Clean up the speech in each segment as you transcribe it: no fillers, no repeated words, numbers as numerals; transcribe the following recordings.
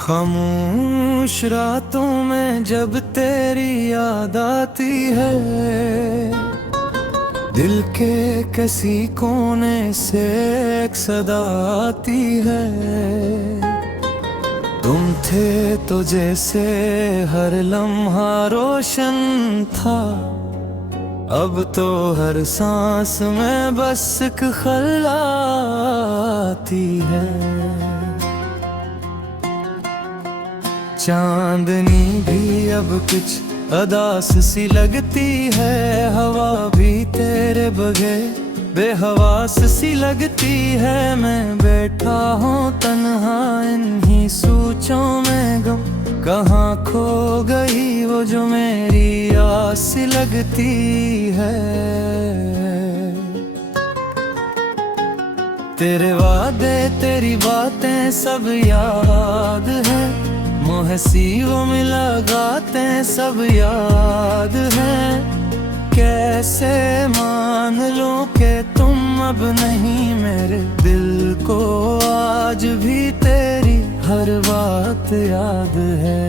खामोश रातों में जब तेरी याद आती है, दिल के किसी कोने से एक सदा आती है। तुम थे तो जैसे हर लम्हा रोशन था, अब तो हर सांस में बस एक खल्ला आती है। चांदनी भी अब कुछ अदास सी लगती है, हवा भी तेरे बगैर बेहवास सी लगती है। मैं बैठा हूँ तन्हा इन्हीं सोचों में, गम कहाँ खो गई वो जो मेरी आस सी लगती है। तेरे वादे तेरी बातें सब याद है, मुहसीबों में लगाते सब याद है। कैसे मान लूं कि तुम अब नहीं मेरे दिल को आज भी तेरी हर बात याद है।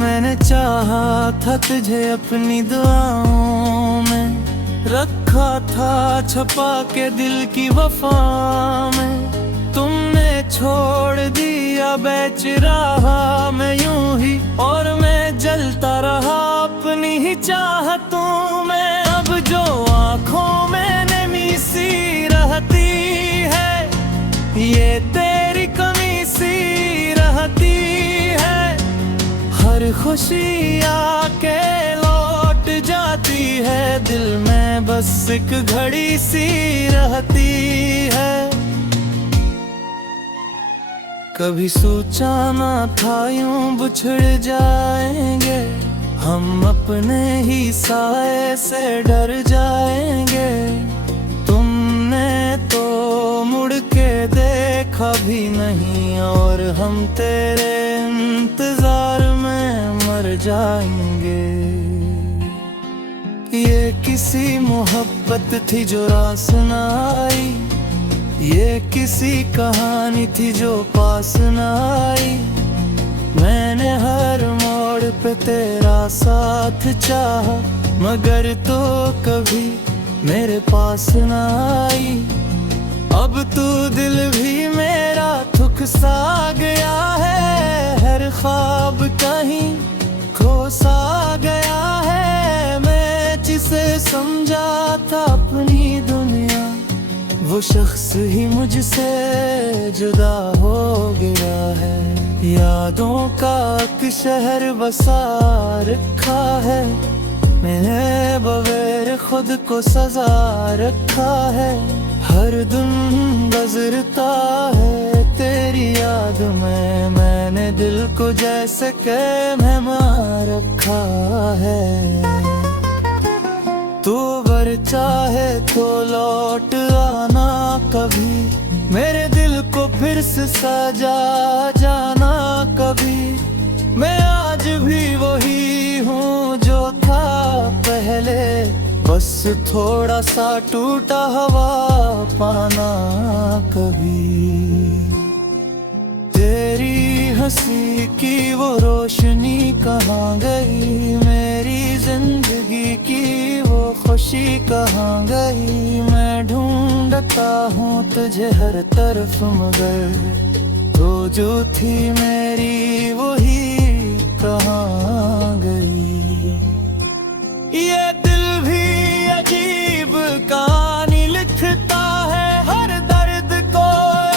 मैंने चाहा था तुझे अपनी दुआओं में, रखा था छुपा के दिल की वफा में। तुमने छोड़ दिया बेच रहा मैं यूं ही, और मैं जलता रहा अपनी ही चाहतों में। अब जो आँखों में नमी सी रहती है, ये तेरी कमी सी रहती है। हर खुशी आके लौट जाती है, दिल में बस एक घड़ी सी रहती है। कभी सोचा ना था यूं बिछड़ जाएंगे, हम अपने ही साए से डर जाएंगे। तुमने तो मुड़ के देखा भी नहीं, और हम तेरे इंतजार में मर जाएंगे। ये किसी मोहब्बत थी जो रास न आई, ये किसी कहानी थी जो पास न आई। मैंने हर मोड़ पे तेरा साथ चाहा, मगर तो कभी मेरे पास न आई। अब तू दिल भी मेरा थुक सा गया है, हर ख्वाब कहीं खो सा गया है। मैं जिसे समझा था अपनी दुनिया, वो शख्स ही मुझसे जुदा हो गया है। यादों का एक शहर बसा रखा है, मैंने बगैर खुद को सजा रखा है। हर दिन गुजरता है तेरी याद में, मैंने दिल को जैसे कैद में रखा है। तू अगर चाहे तो लौट आना कभी, मेरे दिल को फिर से सजा जाना कभी। मैं आज भी वही हूँ जो था पहले, बस थोड़ा सा टूटा हवा पाना कभी। तेरी हंसी की वो रोशनी कहाँ गई, मेरी जिंदगी की वो खुशी कहाँ गई। मैं ढूंढता हूँ तुझे हर तरफ, मगर वो जो थी मेरी वही कहाँ गई। ये दिल भी अजीब कहानी लिखता है, हर दर्द को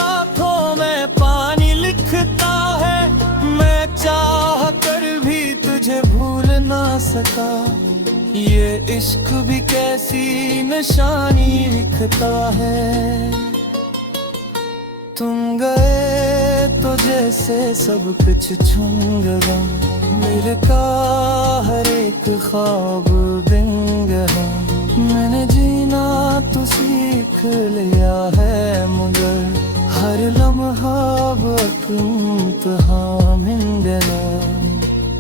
आंखों में पानी लिखता है। मैं चाह कर भी तुझे भूल ना सका, ये इश्क भी कैसी निशानी लिखता है। तुम गए तो जैसे सब कुछ छूट गया, मेरे का हर एक ख्वाब बिन गया। मैंने जीना तो सीख लिया है, मगर हर लम्हा इम्तिहान मिल गया।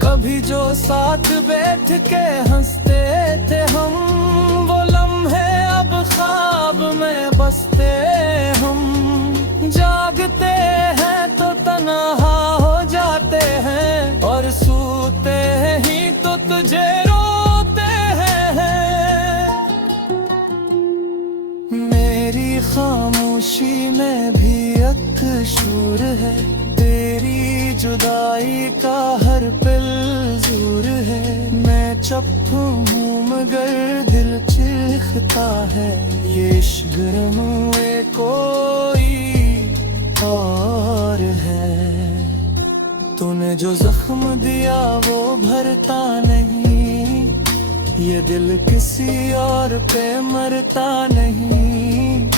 कभी जो साथ बैठ के हंसते थे हम, वो लम्हे अब ख्वाब में वास्ते हम जागते हैं तो तन्हा हो जाते हैं, और सोते ही तो तुझे रोते हैं। मेरी खामोशी में भी एक शूर है, तेरी जुदाई का हर पल ज़ूर है। मैं चुप हूँ मगर दिल चीखता है, ये इश्क हुए कोई और है। तूने जो जख्म दिया वो भरता नहीं, ये दिल किसी और पे मरता नहीं।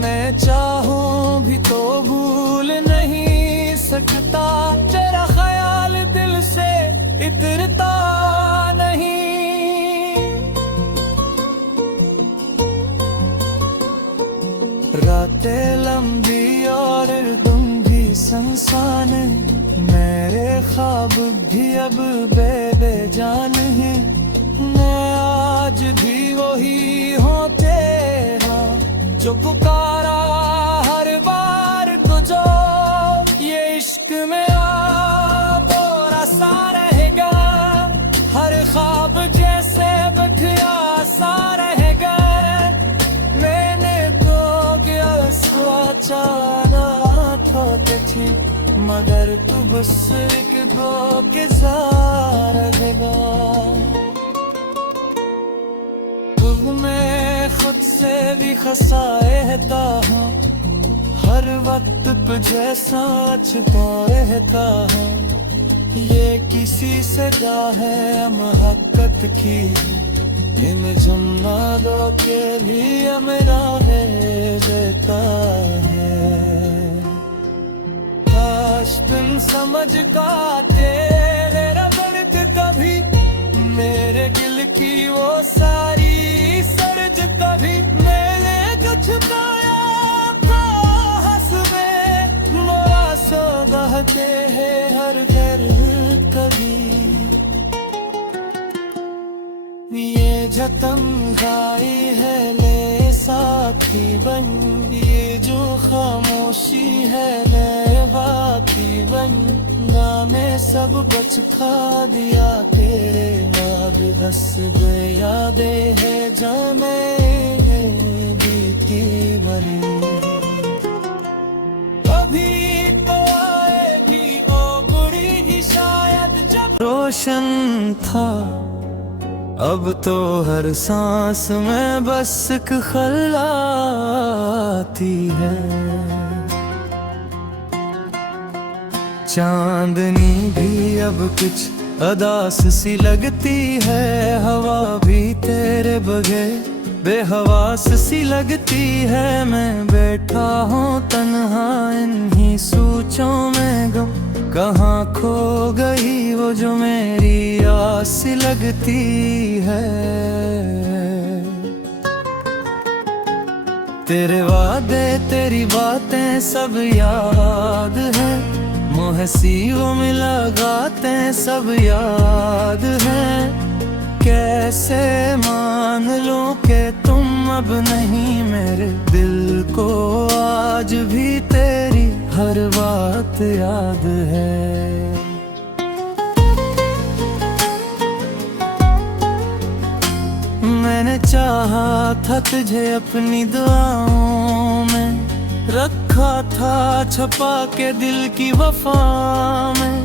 मैं चाहूं भी तो भूल नहीं सकता, तेरा ख्याल दिल से इतरता नहीं। रातें लंबी और तुम भी संसान, मेरे ख्वाब भी अब बेजान है। मैं आज भी वही हूँ तेरा, जो पुकारा हर बार तुझो। ये इश्क मेरा बोरा सा रहेगा, हर ख्वाब जैसे बखिया सा रहेगा। मैंने तो क्या सोचा था तुझे, मगर तू बस एक दो के साथ रहेगा। मैं खुद से भी खसाता हूँ, हर वक्त तुझे सच कहता हूँ। ये किसी से गा है महब्बत की, इन जुम्मनों के लिए मेरा है देता है। काश तुम समझ पाते मेरा दर्द कभी, मेरे दिल की वो सारी सर्ज कभी। मैंने कुछ पाया था हंसवे, मोरा सो बहते हैं हर घर कभी। ये जतन गाई है ले साथी बन, ये जो खामोशी है ले बाकी बन। गाने सब बच खा दिया तेरे नाद, बस यादें है जाने बीती भरी। कभी तो आएगी ओ बुरी ही शायद, जब रोशन था अब तो हर सांस में बस एक खल्लाती है। चांदनी भी अब कुछ अदास सी लगती है, हवा भी तेरे बगैर बेहवास सी लगती है। मैं बैठा हूँ तन्हा इन्हीं सोचों में गम, कहाँ खो गई वो जो मेरी आस लगती है। तेरे वादे तेरी बातें सब याद है, मुहसी वो मुलाकातें सब याद है। कैसे मान लूं कि तुम अब नहीं मेरे दिल को, आज भी तेरी हर बात याद है। मैंने चाहा था तुझे अपनी दुआओं में, रखा था छुपा के दिल की वफा में।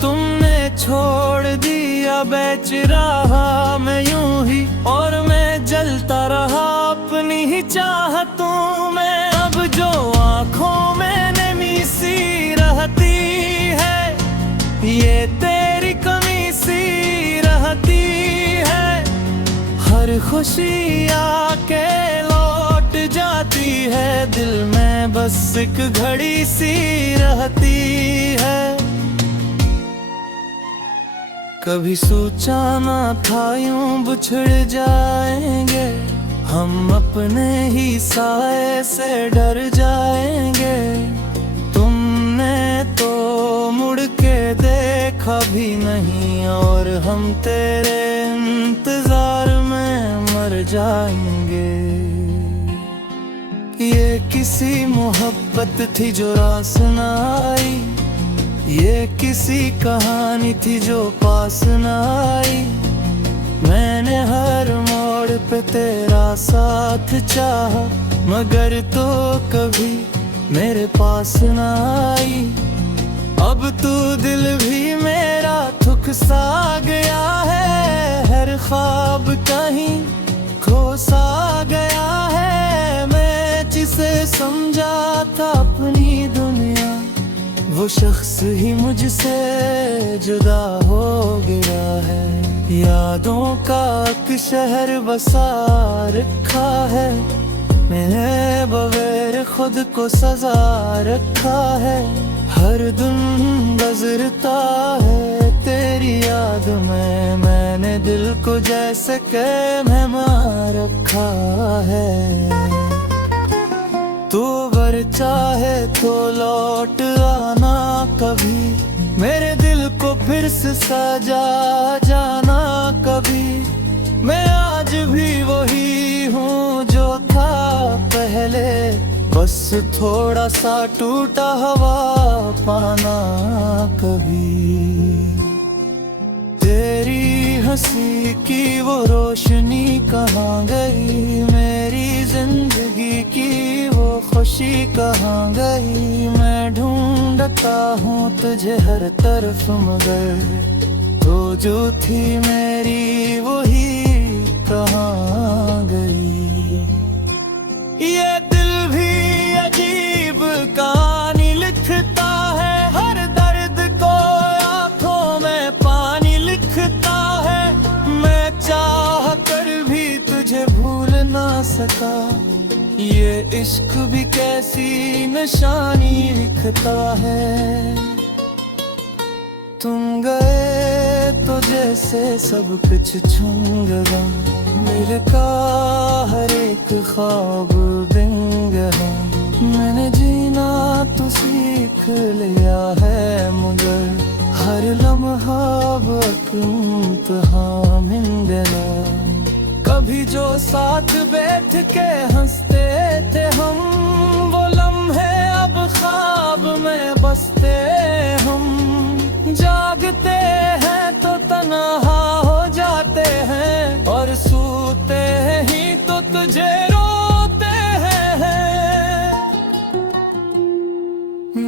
तुमने छोड़ दिया बेच रहा मैं यूं ही, और मैं जलता रहा अपनी ही चाहतों में। अब जो आँखों में नमी सी रहती है, ये तेरी कमी सी रहती है। हर खुशी आके लौट जाती है, दिल में बस एक घड़ी सी रहती है। कभी सोचा ना था यूं बिछड़ जाएंगे, हम अपने ही साए से डर जाएंगे। तुमने तो मुड़ के देखा भी नहीं, और हम तेरे इंतजार में मर जाएंगे। ये किसी मोहब्बत थी जो रास न आई, ये किसी कहानी थी जो पास न आई। मैंने हर मोड़ पे तेरा साथ चाहा, मगर तो कभी मेरे पास न आई। अब तू दिल भी मेरा थुक सा गया है, हर ख्वाब कहीं खो सा गया है। मैं जिसे समझा था अपनी दुनिया, वो शख्स ही मुझसे जुदा हो गया है। यादों का एक शहर बसा रखा है, मैंने बगैर खुद को सजा रखा है। हर दिन गुजरता है तेरी याद में, मैंने दिल को जैसे के मेहमान रखा है। तू अगर चाहे तो लौट आना कभी, मेरे दिल को फिर से सजा जाना कभी। मैं आज भी वही हूँ जो था पहले, बस थोड़ा सा टूटा हवा पाना कभी। तेरी हंसी की वो रोशनी कहाँ गई, मेरी जिंदगी की वो खुशी कहाँ गई। मैं ढूंढता हूँ तुझे हर तरफ, मगर तो जो थी मेरी वही कहाँ गई। ये दिल भी अजीब कहानी लिखता है, हर दर्द को आंखों में पानी लिखता है। मैं चाह कर भी तुझे भूल ना सका, ये इश्क भी कैसी निशानी लिखता है। तुम गए तो जैसे सब कुछ छूट गया, दिल का हर एक ख्वाब बिन गया। मैंने जीना तो सीख लिया है, मगर हर लम्हा इम्तिहान मिल गया। कभी जो साथ बैठ के हंसते थे हम, वो लम्हे अब ख्वाब में बसते हम। जागते हैं तो तन्हा हो जाते हैं, और सोते ही तो तुझे रोते हैं।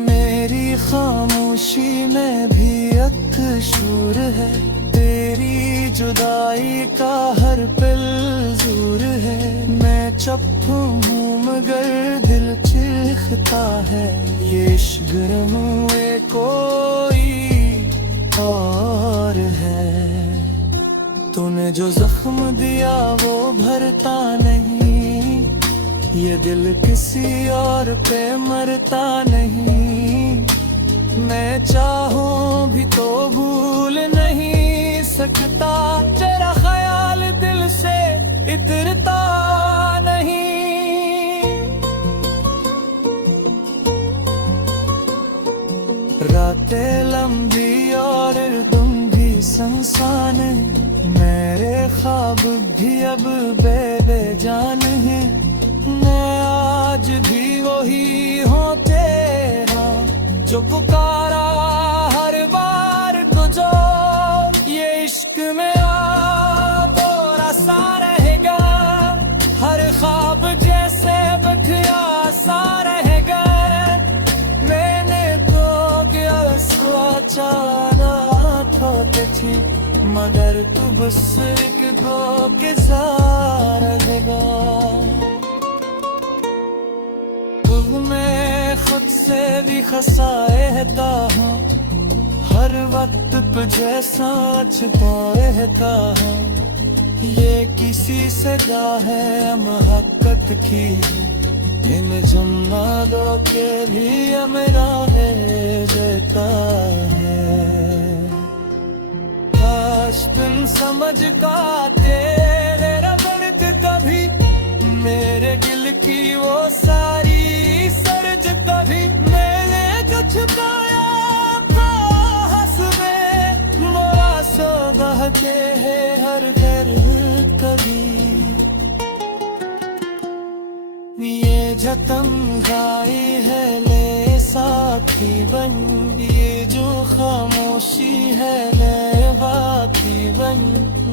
मेरी खामोशी में भी एक शूर है, तेरी जुदाई का हर पल ज़ूर है। मैं चुप हूँ मगर दिल चीखता है, ये इश्क हुए कोई और है। तूने जो जख्म दिया वो भरता नहीं, ये दिल किसी और पे मरता नहीं। मैं चाहूं भी तो भूल नहीं सकता, तेरा ख्याल दिल से इतरता नहीं। रातें लंबी और तुम भी संसान, मेरे ख्वाब भी अब बेजान है। मैं आज भी वही हूँ तेरा, जो पुकारा हर बार तुझो। ये इश्क मेरा बोरा सा रहेगा, हर ख्वाब जैसे बखिया सा रहेगा। मैंने तो क्या सोचा थी, मगर तू बस एक धोखे सा रहेगा। मैं खुद से भी खसाता हूँ, हर वक्त तुझे साथ पाता हूँ। ये किसी से गा है महब्बत की, इन जन्नतों के लिए मेरा है देता है। तुम समझ पाते मेरा दर्द कभी, मेरे दिल की वो सारी सर्ज कभी। मैंने जो छुपाया था हंसवे, मोरा सो कहते हैं हर घर कभी। ये तन्हाई है ले साथी बन, ये जो खामोशी है ले बाकी बन।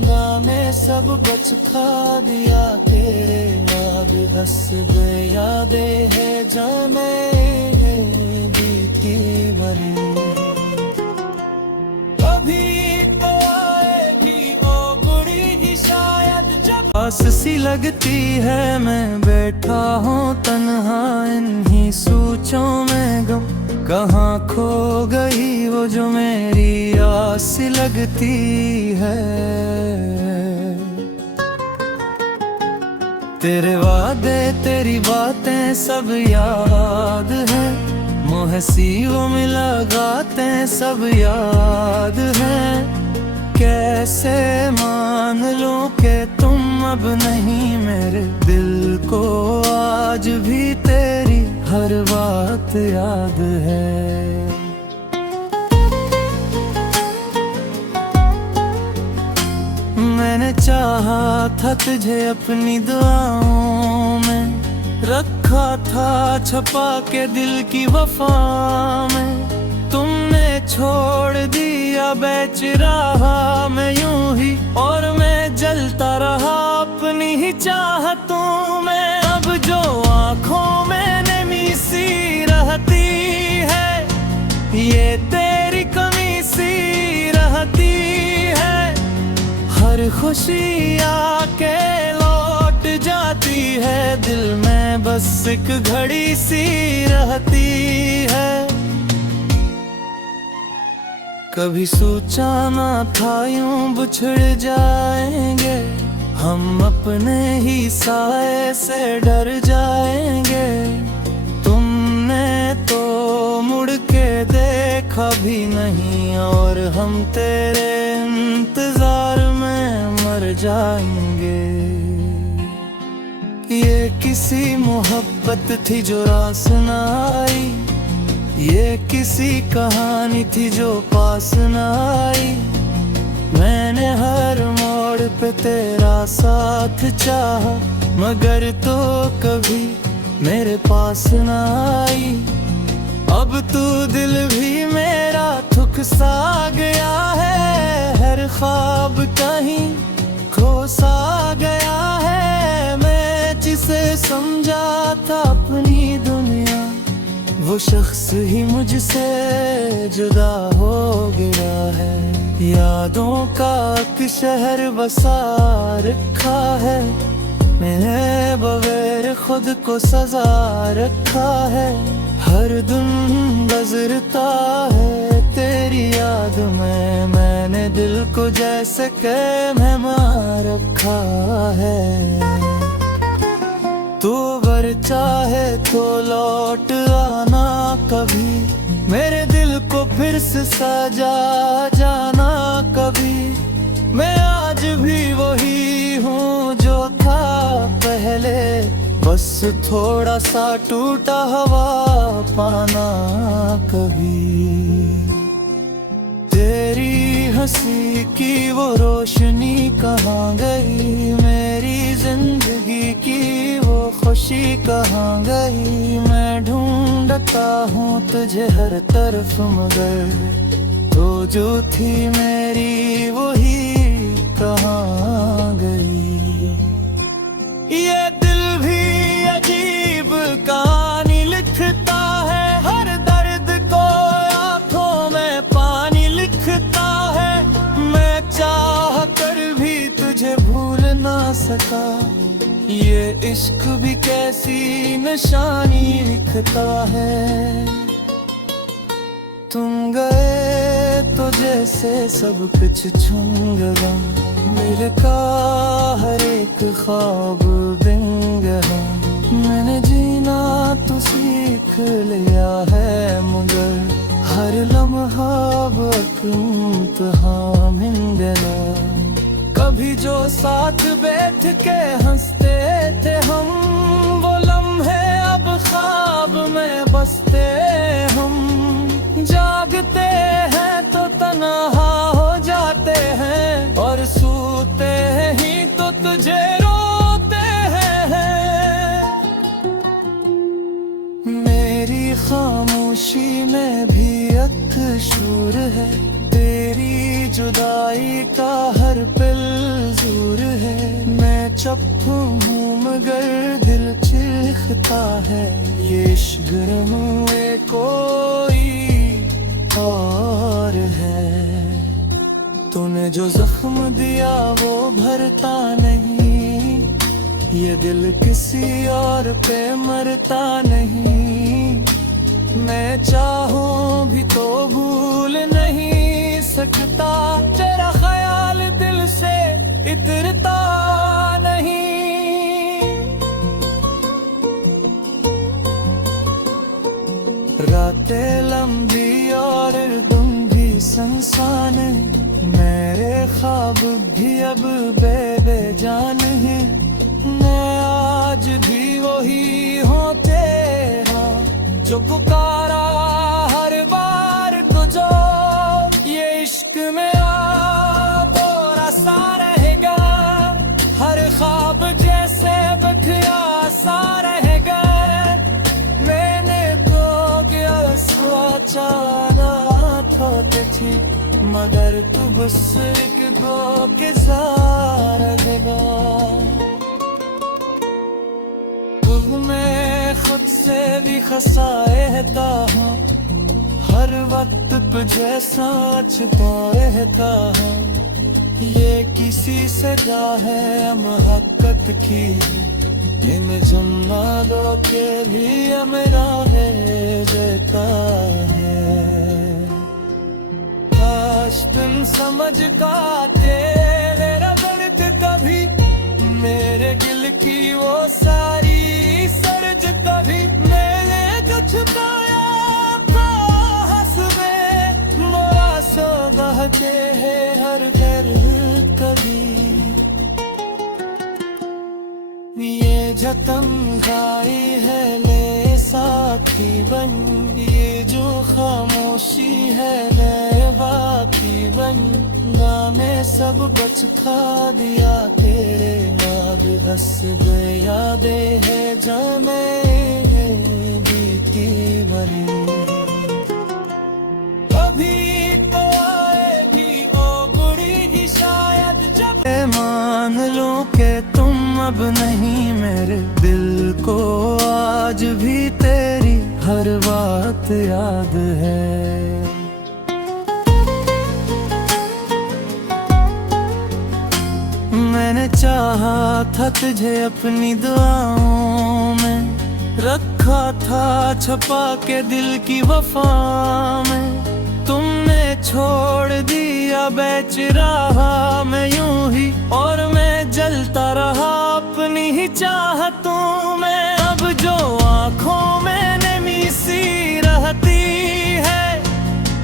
गाने सब बच खा दिया तेरे याद, हंस दे यादें है जाने बीती बनी। कभी तो आएगी ओ बुरी ही शायद जब आस सी लगती है, मैं बैठा हूँ तन्हा इन्हीं सोचों में गम। कहाँ खो गई वो जो मेरी आस लगती है। तेरे वादे तेरी बातें सब याद है, मुहसी वो मुलाकातें सब याद है। कैसे मान लूं कि तुम अब नहीं मेरे दिल को आज भी तेरी हर बात याद है। मैंने चाहा था तुझे अपनी दुआओं में, रखा था छुपा के दिल की वफा में। तुमने छोड़ दिया बेच रहा मैं यूं ही, और मैं जलता रहा अपनी ही चाहतों में। अब जो आँखों में नमी सी रहती है, ये तेरी कमी सी रहती है। हर खुशी आके लौट जाती है, दिल में बस एक घड़ी सी रहती है। कभी सोचा ना था यूं बिछड़ जाएंगे, हम अपने ही साए से डर जाएंगे। तुमने तो मुड़ के देखा भी नहीं, और हम तेरे इंतजार में मर जाएंगे। ये किसी मोहब्बत थी जो रास न आई, ये किसी कहानी थी जो पास न आई। मैंने हर मोड़ पे तेरा साथ चाहा, मगर तो कभी मेरे पास न आई। अब तू दिल भी मेरा थुक सा गया है, हर ख्वाब कहीं खो सा गया है। मैं जिसे समझा था अपनी दुनिया, वो शख्स ही मुझसे जुदा हो गया है। यादों का एक शहर बसा रखा है, मैंने बगैर खुद को सजा रखा है। हर दिन गुजरता है तेरी याद में, मैंने दिल को जैसे के मेहमान रखा है। तू अगर चाहे तो लौट आना कभी, मेरे दिल को फिर से सजा जाना कभी। मैं आज भी वही हूँ जो था पहले, बस थोड़ा सा टूटा हवा पाना कभी। तेरी हंसी की वो रोशनी कहाँ गई, मेरी जिंदगी की वो खुशी कहाँ गई। मैं ढूंढता हूँ तुझे हर तरफ, मगर तो जो थी मेरी वही कहाँ गई। ये दिल भी अजीब कहानी लिखता है, हर दर्द को आंखों में पानी लिखता है। मैं चाह कर भी तुझे भूल ना सका, ये इश्क भी कैसी निशानी लिखता है। तुम गए तो जैसे सब कुछ छून गया, दिल का हर एक ख्वाब बिन गया। मैंने जीना तो सीख लिया है, मगर हर लम्हा इम्तिहान मिल गया। कभी जो साथ बैठ के हंसते थे हम, वो लम्हे अब ख्वाब में बसते हम। जागते हैं तो तन्हा हो जाते हैं, और सोते ही तो तुझे रोते हैं। खामोशी में भी एक शूर है, तेरी जुदाई का हर पल दूर है। मैं चुप हूँ मगर दिल चीखता है, ये इश्क हुए कोई और है। तूने जो जख्म दिया वो भरता नहीं, ये दिल किसी और पे मरता नहीं। मैं चाहूं भी तो भूल नहीं सकता, तेरा ख्याल दिल से इतरता नहीं। रातें लंबी और तुम भी संसान, मेरे ख्वाब भी अब बेजान है। मैं आज भी वही हूँ तेरा, जो पुकारा हर बार तुझो। ये इश्क मेरा बोरा सा रहेगा, हर ख्वाब जैसे बखिया सा रहेगा। मैंने तो क्या सोचा ना था थी, मगर तू बस एक दो के साथ रहेगा। मैं खुद से भी खसाता हूँ, हर वक्त तुझे सच पाता हूँ। ये किसी से जा है महब्बत की, इन जन्नतों के भी मेरा है देता है। आज तुम समझ पाते मेरा दर्द कभी, मेरे दिल की वो सारी सर्ज कभी। मैंने जो छुपाया था हंसबे मोरा सो बहते हैं हर घर कभी। ये जतन गाई है ले साथी बन, ये जो खामोशी है ले बाकी बन। में सब बच खा दिया तेरे नाद, बस यादें है जाने बीती भरी। कभी तो आएगी ओ बुरी ही शायद, जब मान लूं कि तुम अब नहीं मेरे दिल को, आज भी तेरी हर बात याद है। मैंने चाहा था तुझे अपनी दुआओं में, रखा था छुपा के दिल की वफा में। तुमने छोड़ दिया बेच रहा मैं यूं ही, और मैं जलता रहा अपनी ही चाहतों में। अब जो आँखों में नमी सी रहती है,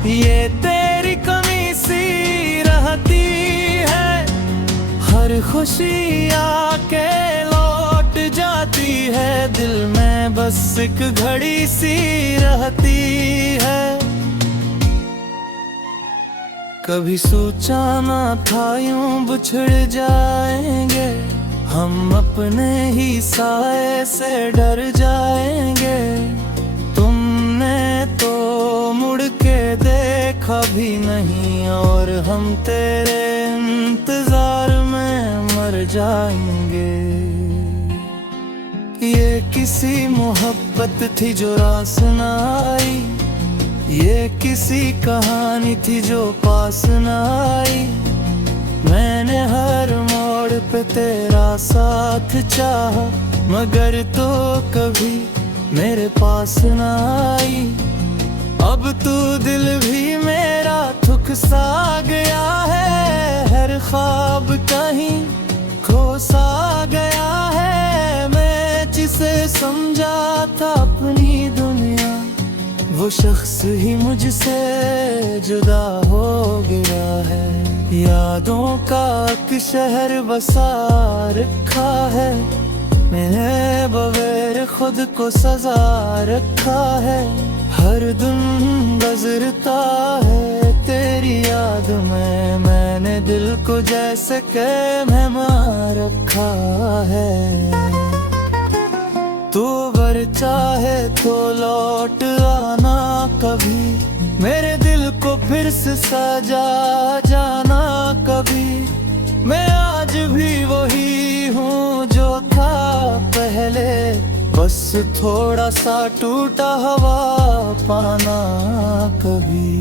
ये तेरी कमी सी रहती है। हर खुशी आके लौट जाती है, दिल में बस एक घड़ी सी रहती है। कभी सोचा ना था यूं बिछड़ जाएंगे, हम अपने ही साए से डर जाएंगे। तुमने तो मुड़ के देखा भी नहीं, और हम तेरे इंतजार में मर जाएंगे। ये किसी मोहब्बत थी जो रास ना आई, ये किसी कहानी थी जो पास ना आई। मैंने हर मोड़ पे तेरा साथ चाहा, मगर तो कभी मेरे पास ना आई। अब तू दिल भी मेरा थुक सा गया है, हर ख्वाब कहीं खो सा गया है। मैं जिसे समझा था अपनी दुनिया, वो शख्स ही मुझसे जुदा हो गया है। यादों का एक शहर बसा रखा है, मैंने बगैर खुद को सजा रखा है। हर दिन गुजरता है तेरी याद में, मैंने दिल को जैसे के मेहमान रखा है। तो अगर चाहे तो लौट आना कभी, मेरे दिल को फिर से सजा जाना कभी। मैं आज भी वही हूँ जो था पहले, बस थोड़ा सा टूटा हवा पाना कभी।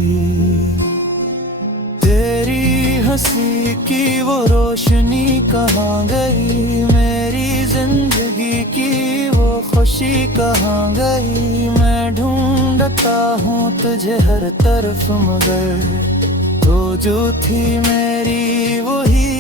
तेरी हंसी की वो रोशनी कहाँ गई, मेरी जिंदगी की वो खुशी कहाँ गई। मैं ढूंढता हूँ तुझे हर तरफ, मगर तो जो थी मेरी वही